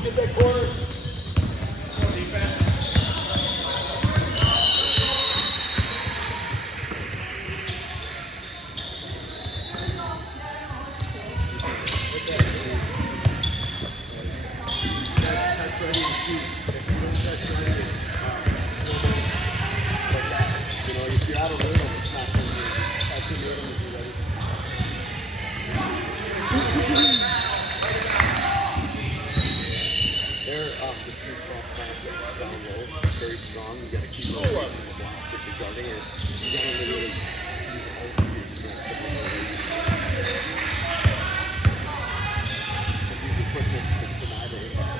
Get that corner. If you're out of rhythm, it's not going to be. That's in rhythm if you're ready. They're the street soft down low, very strong. You got to keep rolling on the block if you're guarding it. You got to really use all of your strength. And use your quickness to deny the impact.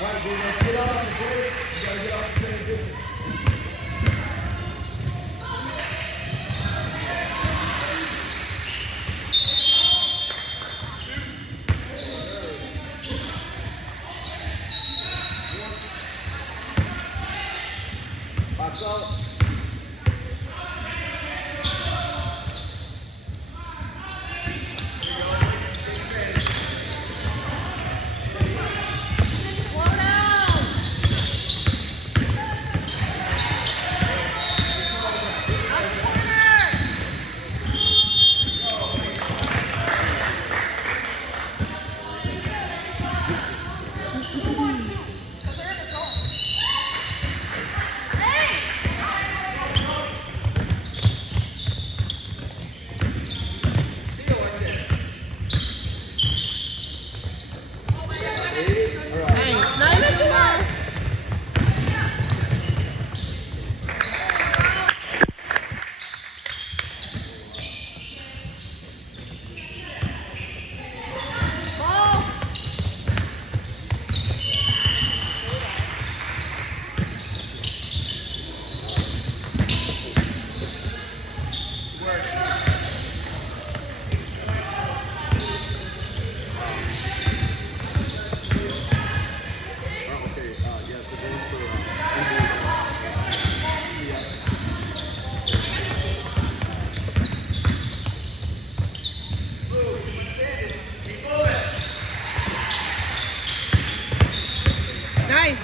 All right, dude, let's get out on the break. You got to get off the transition. Box out.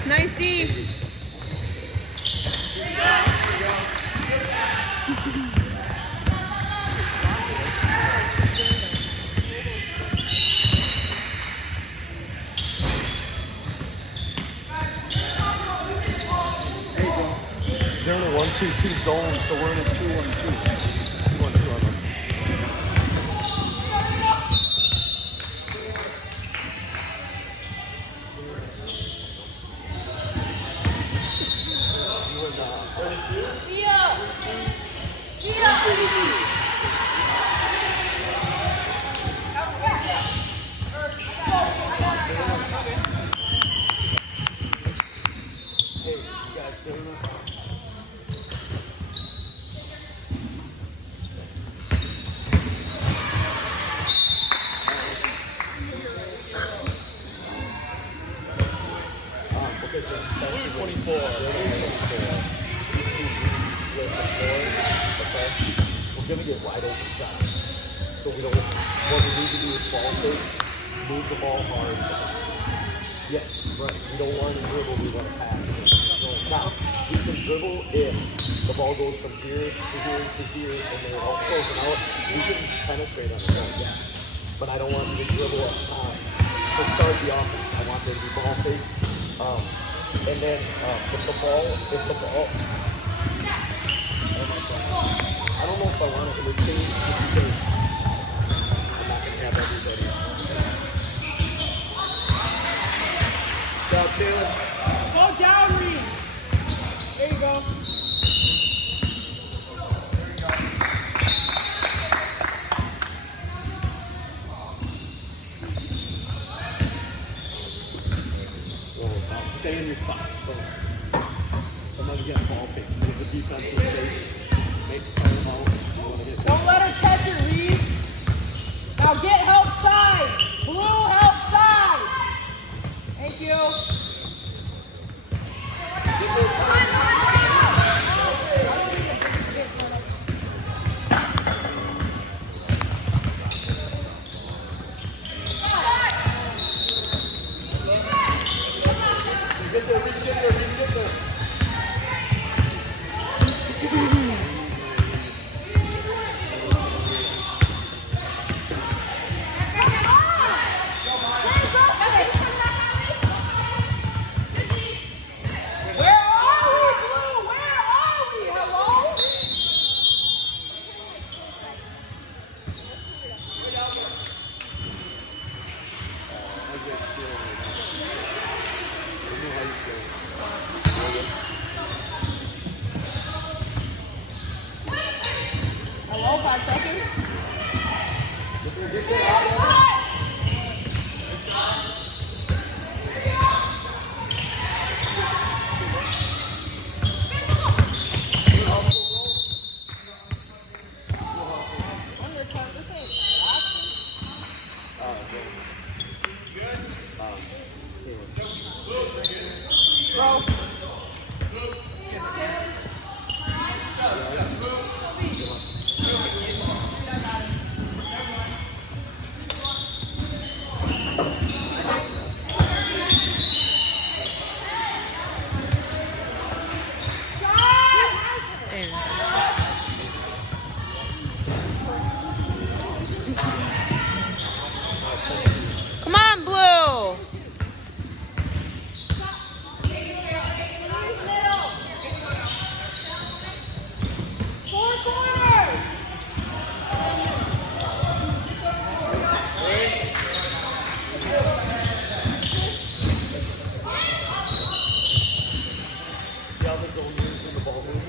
Nice D. They're in a 1-2-2 zone, so we're in a 2-1-2. 2-1-2 on them. Hey, you guys doing this? Blue 24. We're going to get wide open shots. So we don't, what we need to do is ball fakes, move the ball hard. Yes, right. We don't want to dribble, we want to pass. So now, we can dribble if the ball goes from here to here to here, and they're all closing out. We can penetrate on the ball, yes. But I don't want them to dribble at the time. To start the offense, I want them to do ball fakes. And then if the ball, oh my God. I don't know if I want to interchange just because I'm not going to have everybody. Stop, Taylor. Go down, Reed. There you go. So stay in your spots. So somebody get a ball fix. Make the defense mistake. Make the time out. You want to hit Don't let her catch it, Reed. Now get help side. Blue, help side. Thank you. Get there, get there, get there. Hello, 5 seconds. Go. Come on, Blue. See how the zone moves when the ball moves?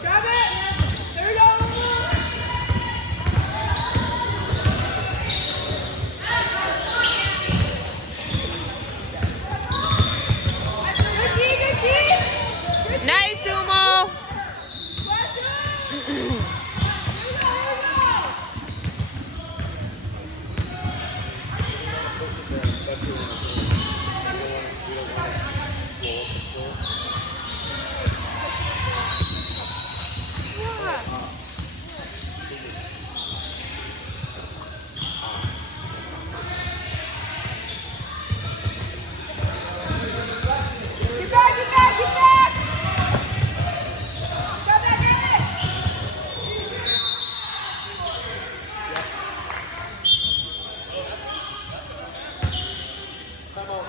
Grab it. There we go. Nice, Umo. Especially when it's we don't want to slow up the floor. Get back, get back, get back! Go back, get it! Come on.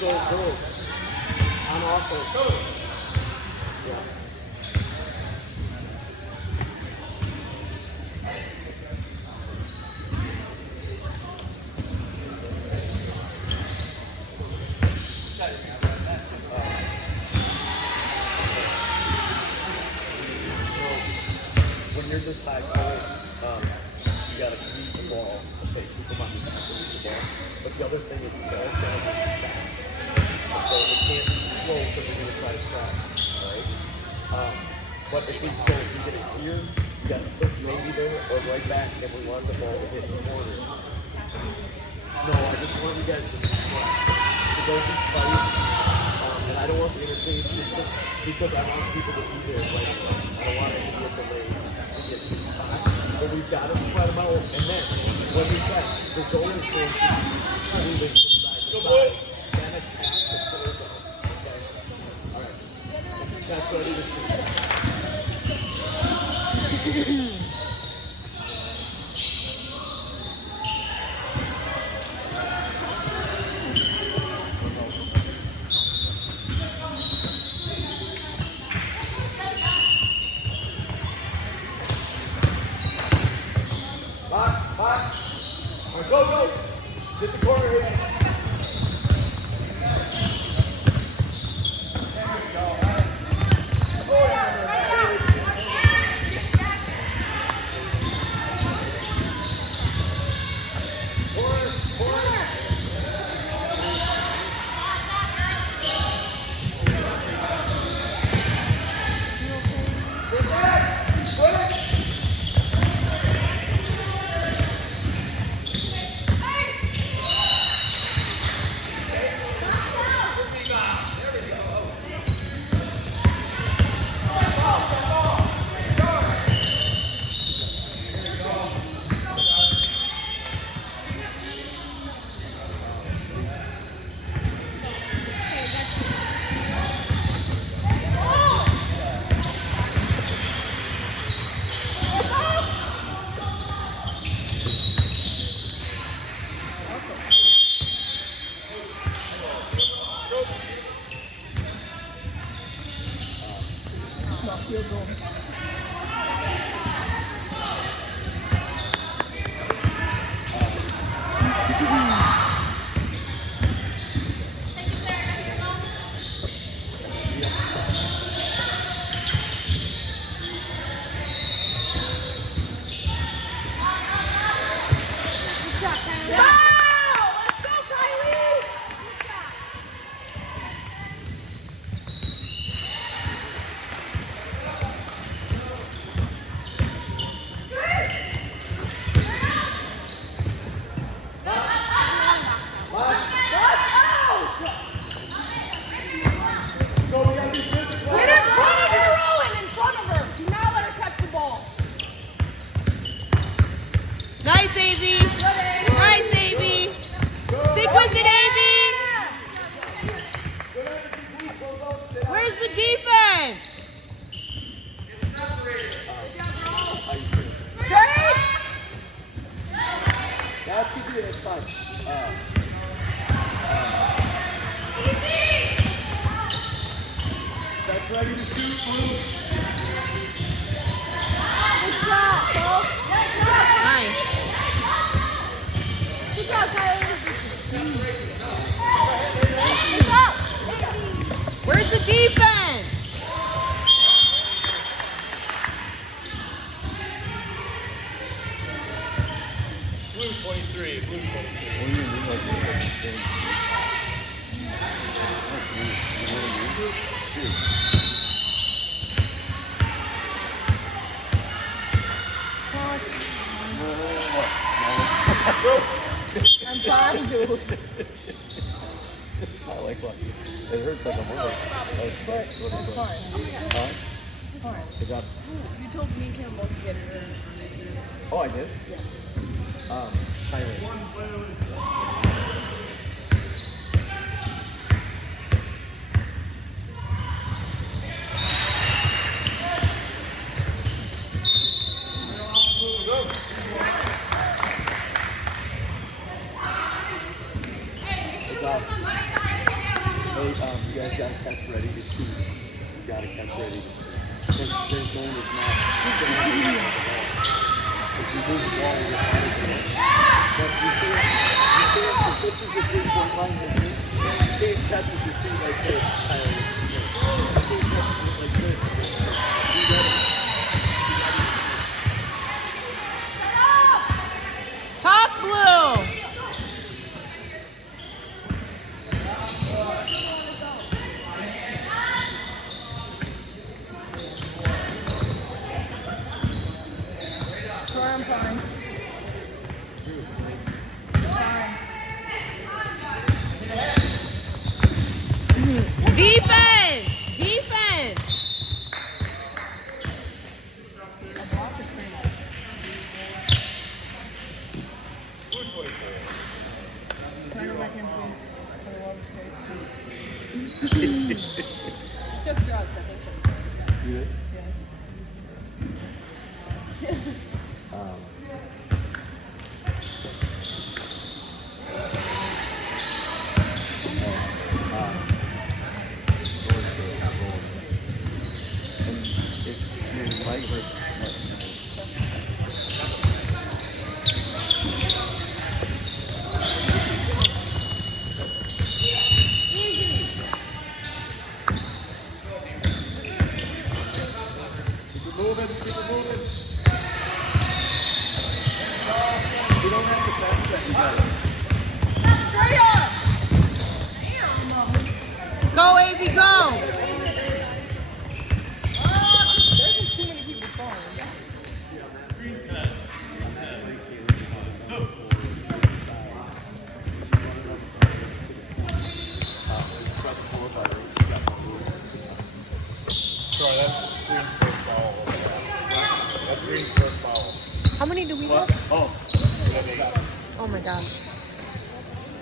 So girls, on offense. Yeah. you're this high close, you gotta keep the ball. Okay, keep them on the back and keep the ball. But the other thing is the ball's gotta be fast. So it can't be slow because we're gonna try to track. Alright? But if you get it here, you gotta put maybe there or right back, and we want the ball to hit the corner. No, I just want you guys to sweat. So don't be tight. And I don't want the interchange just because I want people to be there right away. I don't want it to be a delay to get to the spot. But we've got to spread them out. And then, when we catch, there's always going to be moving from side to side. Then attack the closeouts. Okay? All right. That's ready to shoot. Go, go! Get the corner here. Nice, Avy. Nice, Avy. Stick with it, Avy. Where's the defense? That's good. That's fine. That's ready to shoot, Blue. Nice. Good job, Kylie. Where's the defense? Blue 23. Blue 23. I'm fine, dude. It's not like what? It hurts like a mother. But I'm fine. Huh? Fine. Good job. You told me and Kim both to get it. Oh, I did? Yes. Tyler. Good job. Hey, you guys got to catch ready to shoot. You got to catch ready to shoot. Their zone is not. If you move the ball, you're out of the net. But you can't, if this is the 3-point line right here, you can't catch it with your feet like this, Tyler. You can't catch it like this. You got it. I'm sorry. Defense! Defense! Trying to let him please, for the love of sake. She took drugs, I think she. You did? Yes. Go, AB, go! There's too many people falling. Sorry, that's Green's first foul. That's Green's first foul. How many do we have? Oh my gosh.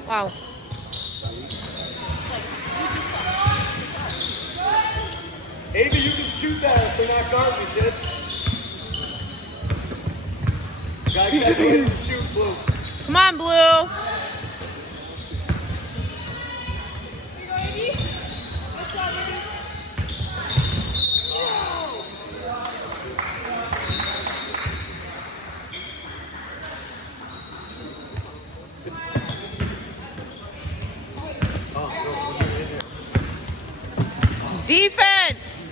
Wow. Amy, you can shoot that if they're not guarding you, kid. Gotta catch it and shoot, Blue. Come on, Blue. Defense!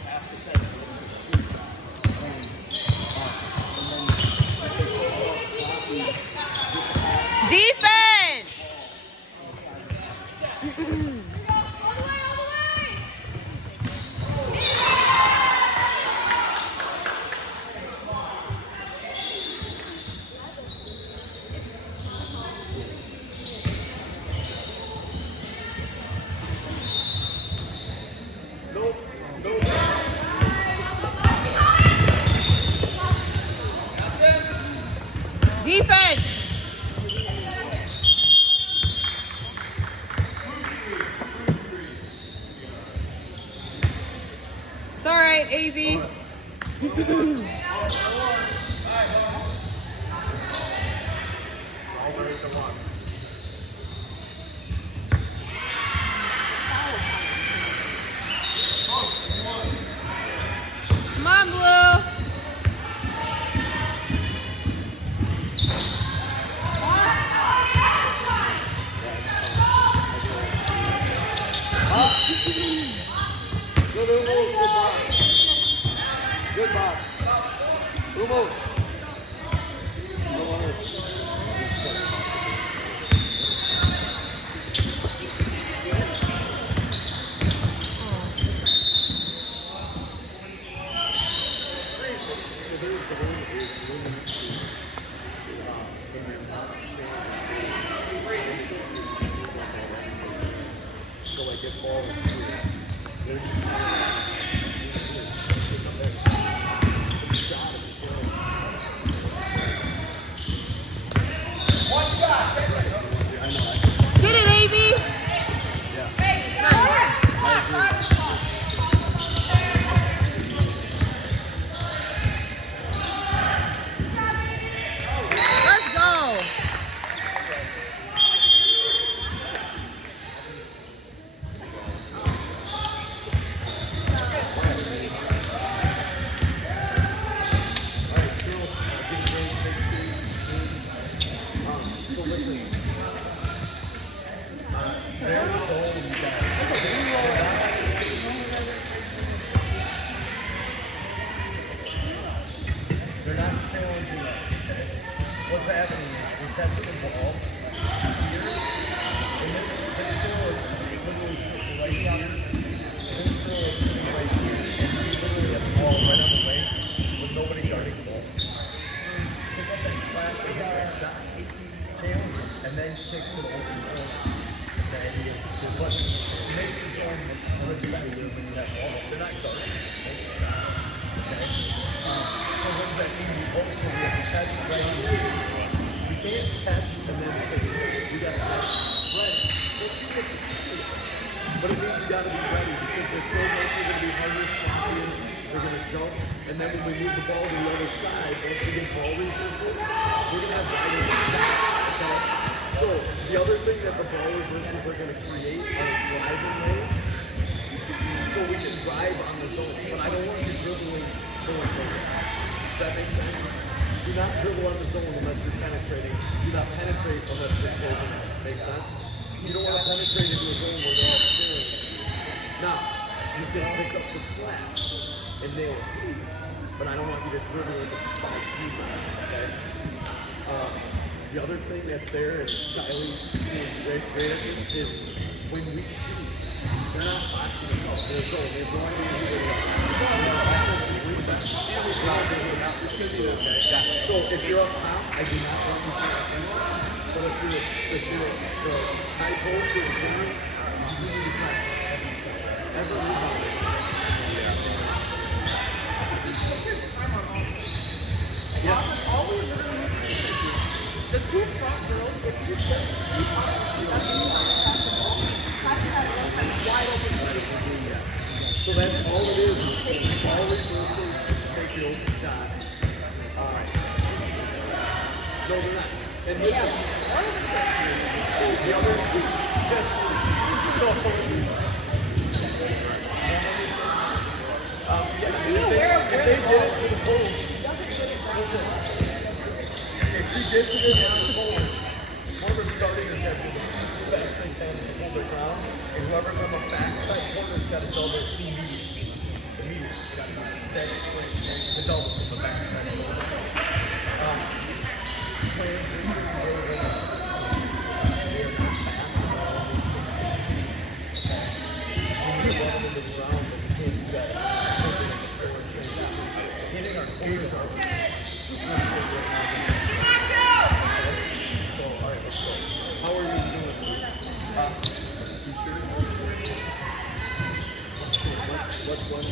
Defense! Defense! It's all right, AB. Come on, Blue. Good, Umo. Good box. Good box. Umo. Hit it, AB. Let's go. They're not challenging us, okay? What's happening is we're catching the ball here, and this girl is literally sitting right here. This girl is sitting right here, and we literally have the ball right on the wing with nobody guarding the ball. Pick up that stick to the open zone. Okay? But make the zone respected when you have ball. They're not guarding. Make a shot. Okay? So what does that mean? You also have to catch right on the field. You can't catch and then finish. You got to catch ready. But it means you got to be ready because the throwbacks are going to be harder, sloppier. They're going to jump. And then when we move the ball to the other side, once we get ball reversals, we're going to have wider shots. Okay? So the other thing that the ball reversals are going to create are driving lanes. So we can drive on the zone. But I don't want you dribbling going forward. Does that make sense? Do not dribble on the zone unless you're penetrating. Do not penetrate unless you're closing it. Make sense? You don't want to penetrate into a zone where they're all staring. Now, you can pick up the slap and nail it. But I don't want you to dribble into 5 feet line, okay? The other thing that's there, and Kylie is great at this, is when we shoot, they're not boxing us up. They're going. They're going to so if you're up top, I do not want you to do that. But if you're high post or down, you need to press every rebound. Yeah. All we literally need to do, the two front girls, if you just keep on that's you have to pass the ball. Pass that open, wide open. So that's all it is ball reversals, take the open shot. No, they're not. And this is the other if they get it to the post, listen, if she gets it in the post, whoever's starting is going to do the best they can to hold their ground, and whoever's on the backside corner's got to double immediately. Immediately. They got to do that sprint to double from the backside corner. Transition, they are not fast at all. We can run them in the ground, but we can't do that. Hitting our corners are super important. So, all right, let's go. How are you doing? You sure? Let's run one.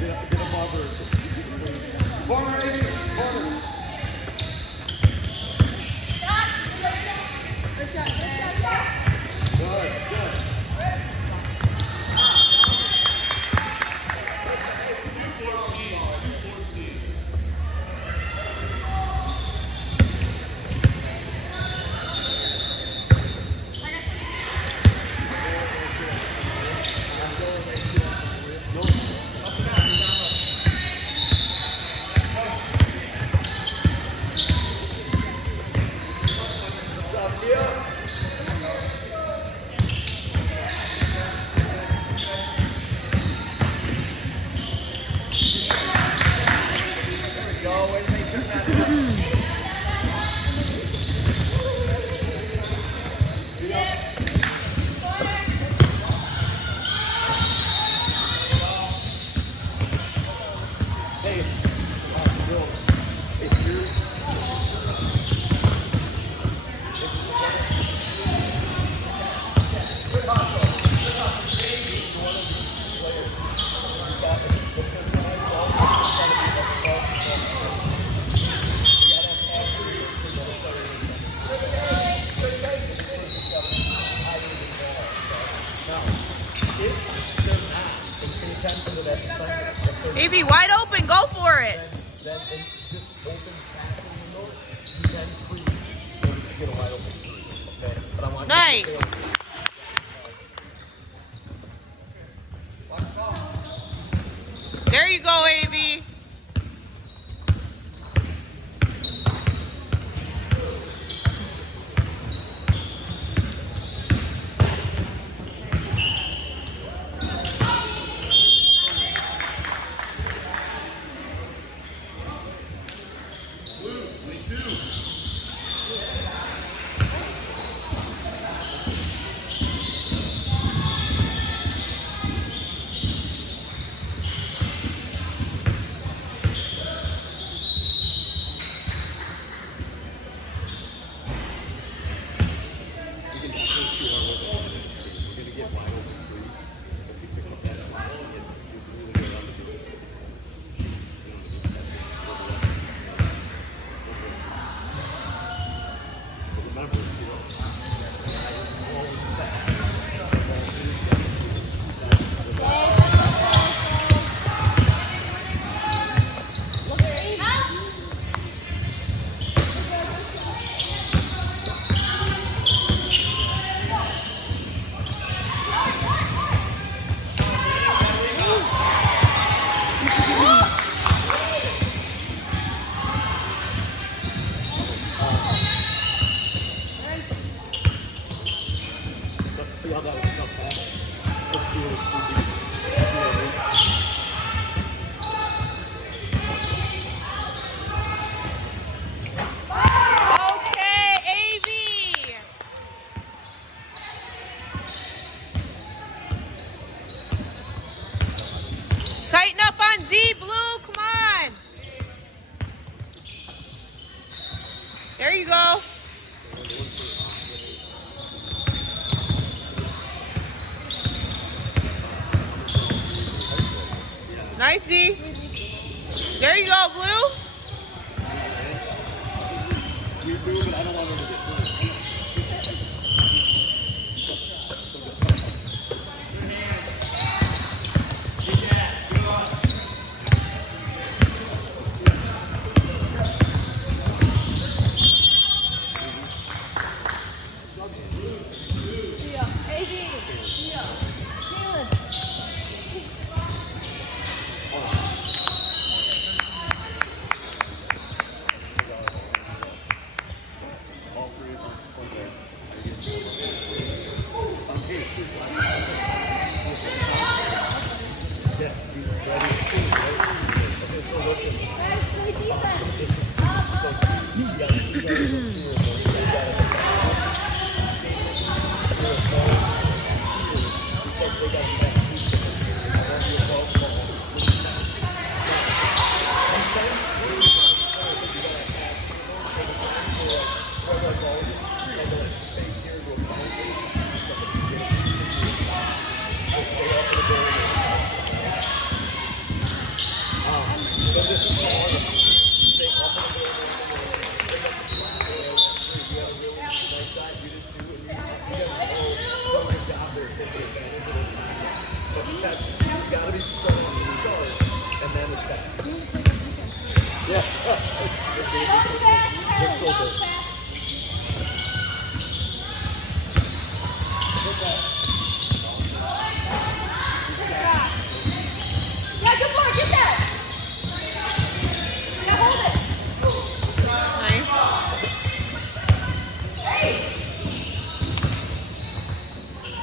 Get a bobber. Corner, Amy. Corner. Good, good. AB wide open, go for it. Then just open passing windows, you can free to get a wide open three. Okay? But I want Nice. You to There you go, AB. You can still shoot our way over the screen. We're gonna get wide open threes. If you pick up that slot, you can really get on the defense. But remember, you know, always back. Let's see how that will come back. Let's do this too deep. You know what I mean? Okay, AB. Tighten up on D, Blue. Come on. There you go. Nice, D. There you go, Blue. We do, but I don't want them to get hurt. All three of them. Okay. Yeah, you ready? Okay, so listen. This is so you got you gotta be strong to start, and then it's back. Yeah, it's so good. Yeah, good boy, get that. Yeah, hold it. Nice.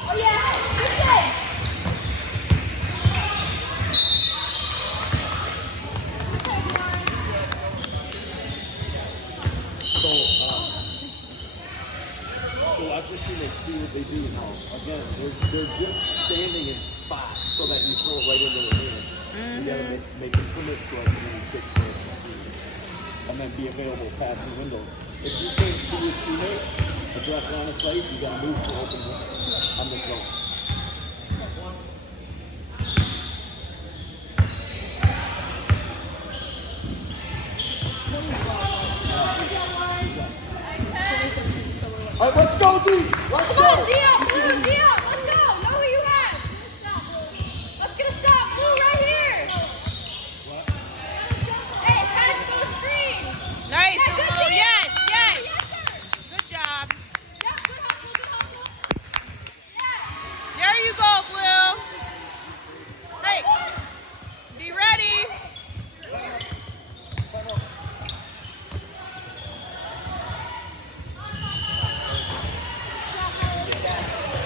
Oh yeah, good day. So watch your teammates see what they do now. Again, they're just standing in spots so that you throw it right into their hands. You gotta make them commit to us and then kick to it. And then be available passing window. If you can't see your teammate, a direct line of sight, you gotta move to open on the zone. All right, let's go, D. Let's Come on, go. Dion, Blue, Dion, let's go. Know who you have. Let's get a stop, Blue, right here. Hey, catch those screens. Nice, Yeah, good Blue. D. Yes, yes. Yes, sir. Good job. Yeah, good hustle, good hustle. Yeah. There you go, Blue. Hey, be ready.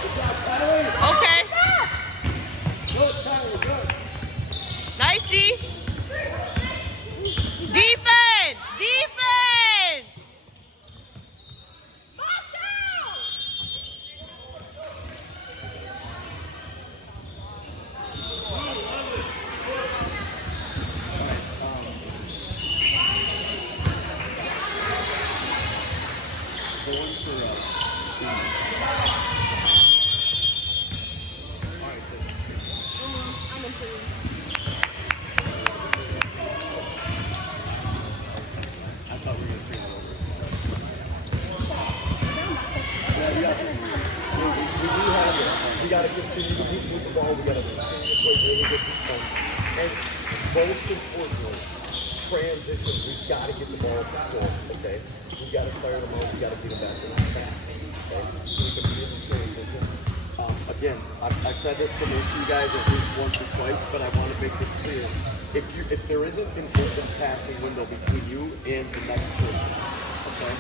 Good job, thought we were going to change it over. We do have it. We got to continue to move the ball. We got to continue to play really good defense. And most importantly, transition. We've got to get the ball before, okay? We've got to clear them out. We've got to get them back in the back, okay? So we can be in the transition. Again, I've said this to most of you guys at least once or twice, but I want to make this clear. If there isn't an open passing window between you and the next person, okay?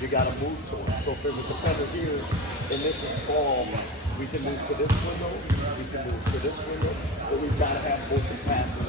You got to move to it. So if there's a defender here and this is ball, we can move to this window, we can move to this window, but we've got to have open passing.